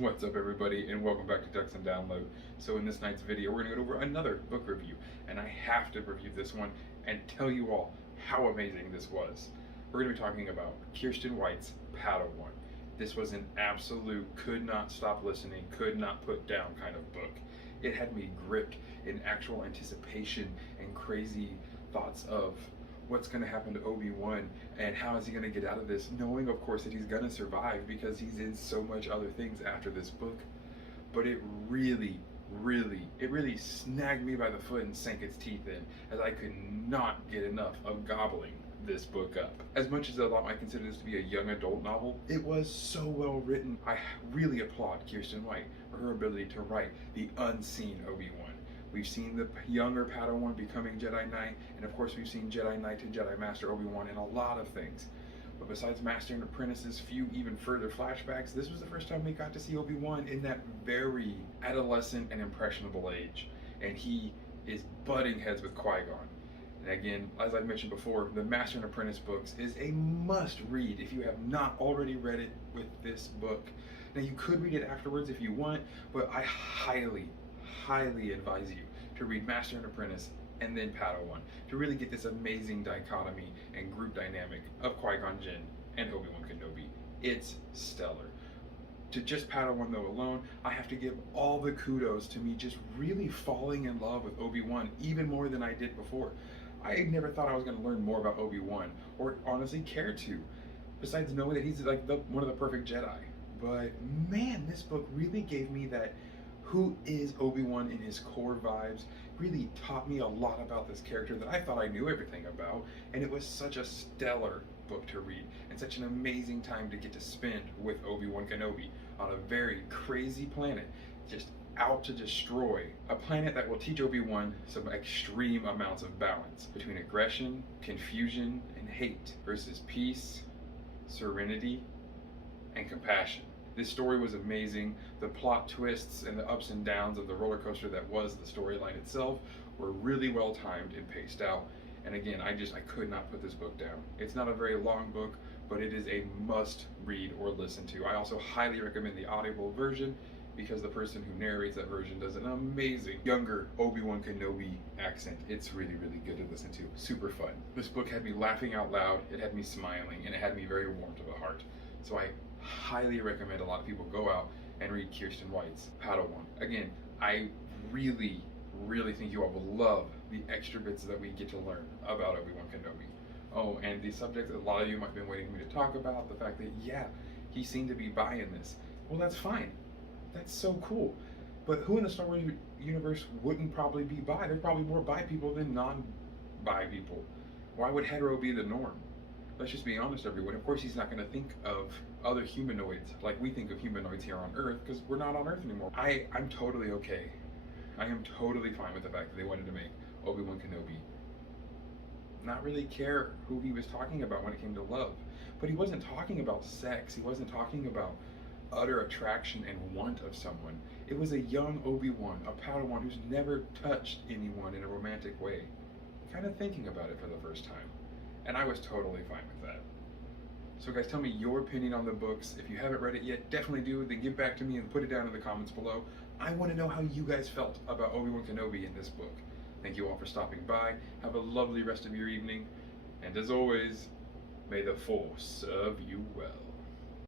What's up everybody, and welcome back to Ducks and Download. So in this night's video we're going to go over another book review, and I have to review this one and tell you all how amazing this was. We're going to be talking about Kiersten White's Padawan. This was an absolute could not stop listening, could not put down kind of book. It had me gripped in actual anticipation and crazy thoughts of what's going to happen to Obi-Wan and how is he going to get out of this, knowing of course that he's going to survive because he's in so much other things after this book. But it really snagged me by the foot and sank its teeth in, as I could not get enough of gobbling this book up. As much as a lot might consider this to be a young adult novel, it was so well written. I really applaud Kiersten White for her ability to write the unseen Obi-Wan. We've seen the younger Padawan becoming Jedi Knight, and of course we've seen Jedi Knight to Jedi Master Obi-Wan in a lot of things. But besides Master and Apprentice's few even further flashbacks, this was the first time we got to see Obi-Wan in that very adolescent and impressionable age. And he is butting heads with Qui-Gon. And again, as I mentioned before, the Master and Apprentice books is a must read if you have not already read it with this book. Now you could read it afterwards if you want, but I highly advise you to read Master and Apprentice and then Padawan to really get this amazing dichotomy and group dynamic of Qui-Gon Jinn and Obi-Wan Kenobi. It's stellar. To just Padawan though alone, I have to give all the kudos to me just really falling in love with Obi-Wan even more than I did before. I never thought I was going to learn more about Obi-Wan, or honestly care to, besides knowing that he's like one of the perfect Jedi. But man, this book really gave me that who is Obi-Wan in his core vibes, really taught me a lot about this character that I thought I knew everything about, and it was such a stellar book to read, and such an amazing time to get to spend with Obi-Wan Kenobi on a very crazy planet, just out to destroy a planet that will teach Obi-Wan some extreme amounts of balance between aggression, confusion, and hate versus peace, serenity, and compassion. This story was amazing. The plot twists and the ups and downs of the roller coaster that was the storyline itself were really well timed and paced out. And again, I could not put this book down. It's not a very long book, but it is a must read or listen to. I also highly recommend the audible version because the person who narrates that version does an amazing younger Obi-Wan Kenobi accent. It's really good to listen to. Super fun. This book had me laughing out loud, it had me smiling, and it had me very warm to the heart. So I highly recommend a lot of people go out and read Kiersten White's Padawan. Again, I really think you all will love the extra bits that we get to learn about Obi-Wan Kenobi. Oh, and the subject that a lot of you might have been waiting for me to talk about, the fact that, yeah, he seemed to be bi in this. Well, that's fine. That's so cool. But who in the Star Wars universe wouldn't probably be bi? There's probably more bi people than non-bi people. Why would hetero be the norm? Let's just be honest, everyone. Of course, he's not going to think of other humanoids like we think of humanoids here on Earth, because we're not on Earth anymore. I'm totally okay. I am totally fine with the fact that they wanted to make Obi-Wan Kenobi not really care who he was talking about when it came to love. But he wasn't talking about sex. He wasn't talking about utter attraction and want of someone. It was a young Obi-Wan, a Padawan who's never touched anyone in a romantic way, kind of thinking about it for the first time. And I was totally fine with that. So guys, tell me your opinion on the books. If you haven't read it yet, definitely do. Then get back to me and put it down in the comments below. I want to know how you guys felt about Obi-Wan Kenobi in this book. Thank you all for stopping by. Have a lovely rest of your evening. And as always, may the Force serve you well.